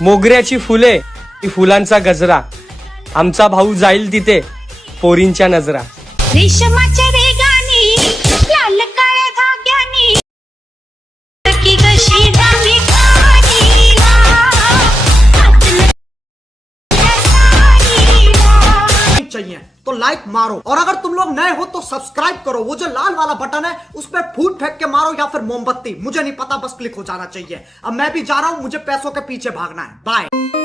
मोगऱ्याची फुले ती फुलांचा गजरा, आमचा भाऊ जाईल तिथे पोरींच्या नजरा. रेशमाच्या रेगानी लाल काळ्या धाग्यानी की कशी झाली चाहिए तो लाइक मारो, और अगर तुम लोग नए हो तो सब्सक्राइब करो. वो जो लाल वाला बटन है उस पर फूट फेंक के मारो या फिर मोमबत्ती, मुझे नहीं पता, बस क्लिक हो जाना चाहिए. अब मैं भी जा रहा हूं, मुझे पैसों के पीछे भागना है. बाय.